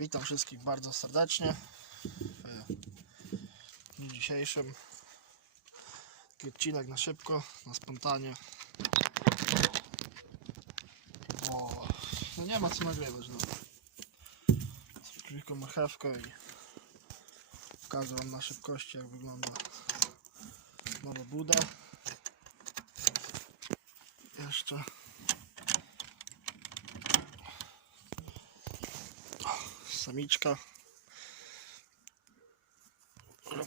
Witam wszystkich bardzo serdecznie w dniu dzisiejszym. Taki odcinek na szybko, na spontanie. Bo no nie ma co nagrywać. No. Tylko marchewkę i pokażę Wam na szybkości jak wygląda nowa buda. Jeszcze samiczka.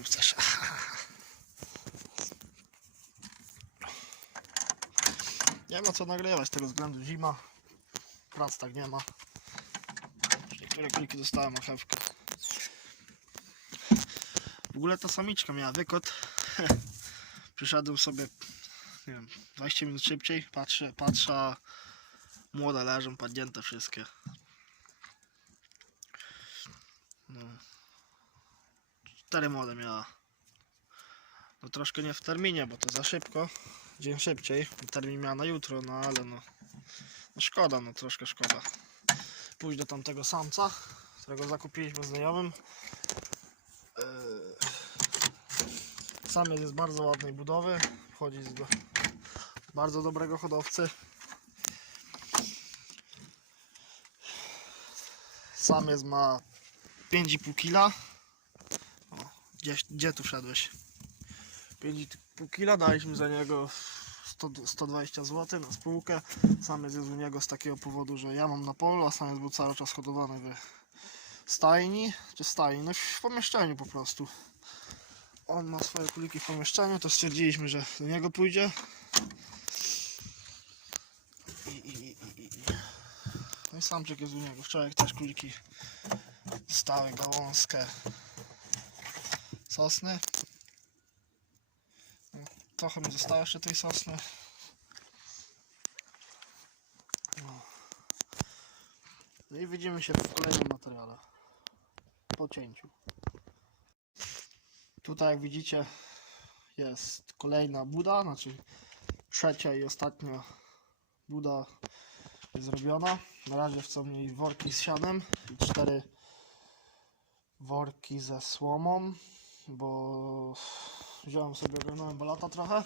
Chcesz. Nie ma co nagrywać z tego względu zima. Prac tak nie ma. Niektóre kulki dostałem marchewkę. W ogóle ta samiczka miała wykot. Przyszedłem sobie, nie wiem, 20 minut szybciej. Patrzę, patrzę, młode leżą, padnięte wszystkie. No. Cztery młode miała. No troszkę nie w terminie, bo to za szybko. Dzień szybciej. Termin miała na jutro, no ale no. No szkoda, no troszkę szkoda. Pójść do tamtego samca, którego zakupiliśmy znajomym. Yy, Samiec jest bardzo ładnej budowy. Wchodzi z do bardzo dobrego hodowcy. Samiec ma 5,5 kila. O, gdzie, gdzie tu wszedłeś? 5,5 kila, daliśmy za niego 100, 120 zł na spółkę. Samiec jest u niego z takiego powodu, że ja mam na polu, a samiec był cały czas hodowany w stajni, czy stajni, no w pomieszczeniu po prostu. On ma swoje kuliki w pomieszczeniu, to stwierdziliśmy, że do niego pójdzie. I, i, i, i. No i samczyk jest u niego. Wczoraj też kuliki stały gałązkę sosny. Trochę mi zostało jeszcze tej sosny. No. no i widzimy się w kolejnym materiale. Po cięciu. Tutaj jak widzicie jest kolejna buda, znaczy trzecia i ostatnia buda jest zrobiona. Na razie chcą mi worki z sianem i cztery worki ze słomą, bo wziąłem sobie, oglądałem balata trochę.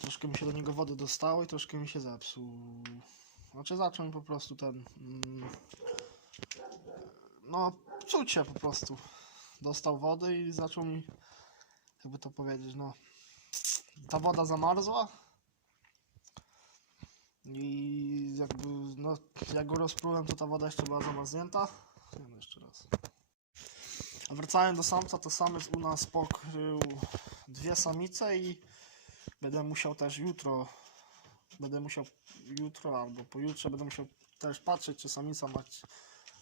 Troszkę mi się do niego wody dostało i troszkę mi się zepsuł. Znaczy zaczął mi po prostu ten... Mm, no, czuć się po prostu. Dostał wody i zaczął mi, jakby to powiedzieć, no... Ta woda zamarzła. I jakby, no, jak go rozprułem, to ta woda jeszcze była zamarznięta. Jeszcze raz. Wracając do samca, to samiec u nas pokrył dwie samice i będę musiał też jutro, będę musiał jutro albo pojutrze będę musiał też patrzeć, czy samica ma,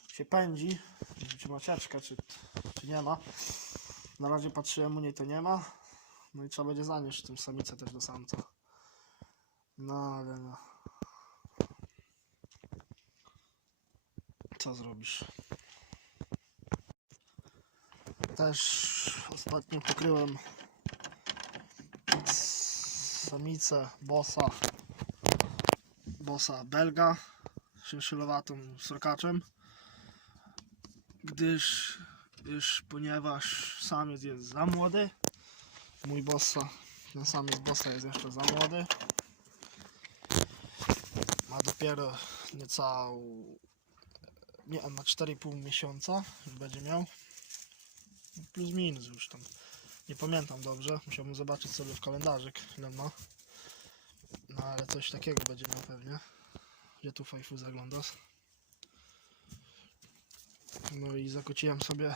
się pędzi, czy ma cieczkę, czy, czy nie ma. Na razie patrzyłem u niej, to nie ma. No i trzeba będzie zanieść tą samicę też do samca. No ale no. Co zrobisz? Też ostatnio pokryłem samicę bossa bossa belga szynszylowatym srokaczem gdyż ponieważ samiec jest za młody mój bossa ten samiec bossa jest jeszcze za młody ma dopiero niecałą nie, ma 4,5 miesiąca już będzie miał plus minus już tam. Nie pamiętam dobrze, musiałbym zobaczyć sobie w kalendarzyk ile ma. No ale coś takiego będzie miał pewnie. Gdzie tu fajfu zaglądasz? No i zakociłem sobie,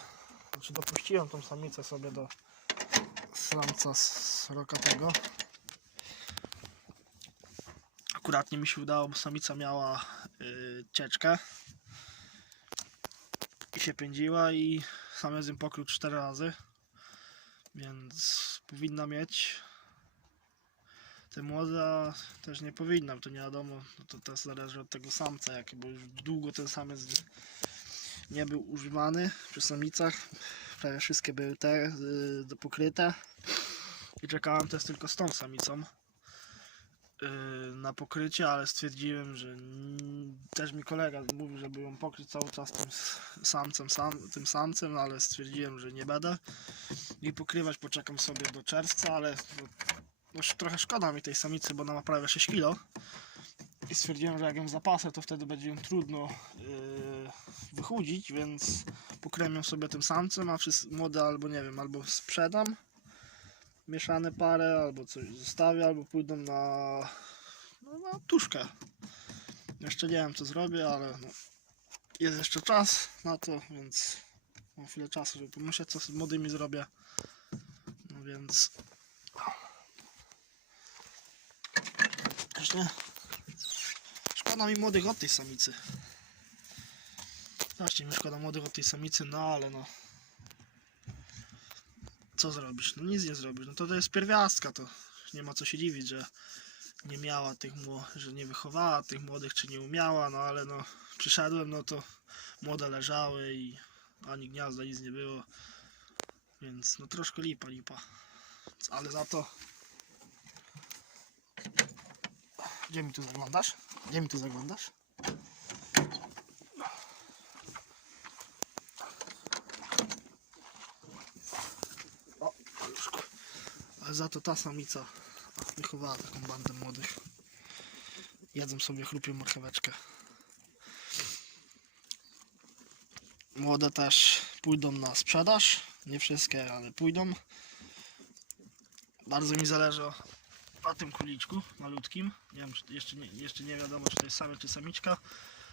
znaczy dopuściłem tą samicę sobie do samca z rokatego. Akurat nie mi się udało, bo samica miała yy, cieczkę się pędziła i sam ją pokrył 4 razy, więc powinna mieć. Te młoda też nie powinna, to nie wiadomo, no to też zależy od tego samca, jak, bo już długo ten samiec nie był używany przy samicach. Prawie wszystkie były te yy, pokryte i czekałem też tylko z tą samicą. Yy, na pokrycie, ale stwierdziłem, że też mi kolega mówił, żeby ją pokryć cały czas tym samcem, sam, tym samcem, ale stwierdziłem, że nie będę. I pokrywać poczekam sobie do czerwca, ale no, no, trochę szkoda mi tej samicy, bo ona ma prawie 6 kg i stwierdziłem, że jak ją zapasę, to wtedy będzie ją trudno yy, wychudzić, więc pokryłem ją sobie tym samcem, a młode albo nie wiem, albo sprzedam mieszane parę, albo coś zostawię, albo pójdą na, no, na tuszkę. Jeszcze nie wiem co zrobię, ale no, jest jeszcze czas na to, więc mam chwilę czasu, żeby pomyśleć co z młodymi zrobię. No więc... Właśnie szkoda mi młodych od tej samicy. Właśnie mi szkoda młodych od tej samicy, no ale no co zrobisz? No nic nie zrobisz. No to to jest pierwiastka, to nie ma co się dziwić, że nie miała tych że nie wychowała tych młodych, czy nie umiała, no ale no przyszedłem, no to młode leżały i ani gniazda, nic nie było. Więc no troszkę lipa, lipa. Ale za to... Gdzie mi tu zaglądasz? Gdzie mi tu zaglądasz? O, paluszku. Ale za to ta samica wychowała taką bandę młodych. Jedzą sobie chrupią marcheweczkę. Młode też pójdą na sprzedaż. Nie wszystkie, ale pójdą. Bardzo mi zależy o tym króliczku malutkim. Nie wiem, czy jeszcze nie, jeszcze nie wiadomo, czy to jest samiec czy samiczka.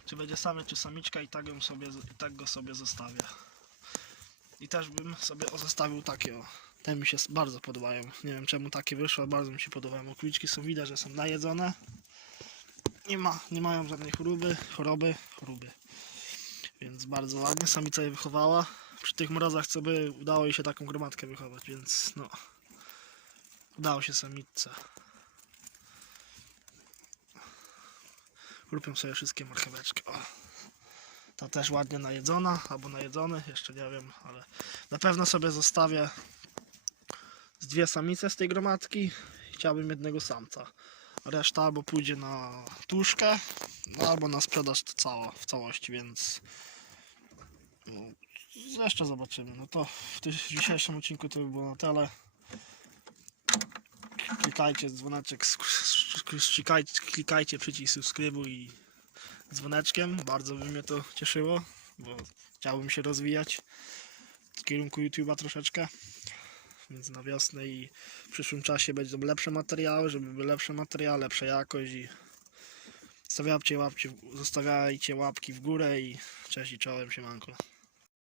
Czy będzie samiec czy samiczka i tak, ją sobie, i tak go sobie zostawię. I też bym sobie zostawił takie o. Te mi się bardzo podobają. Nie wiem czemu takie wyszły, bardzo mi się podobają. Okliczki są widać, że są najedzone. Nie, ma, nie mają żadnej choroby, choroby, choroby. Więc bardzo ładnie samica je wychowała. Przy tych mrozach co by udało jej się taką gromadkę wychować, więc no. Udało się samice. Chrupią sobie wszystkie marcheweczki. O. Ta też ładnie najedzona, albo najedzony, jeszcze nie wiem, ale na pewno sobie zostawię z dwie samice z tej gromadki. Chciałbym jednego samca. Reszta albo pójdzie na tuszkę, no, albo na sprzedaż to cała, w całości, więc no, jeszcze zobaczymy. No to w dzisiejszym odcinku to by było na tyle. Klikajcie dzwoneczek, ścikajcie, klikajcie przycisk subskrybuj i dzwoneczkiem. Bardzo by mnie to cieszyło, bo chciałbym się rozwijać w kierunku YouTube'a troszeczkę. Więc na wiosnę i w przyszłym czasie będą lepsze materiały, żeby były lepsze materiały, lepsza jakość i zostawiajcie łapki, zostawiajcie łapki w górę i cześć i czołem, siemanko.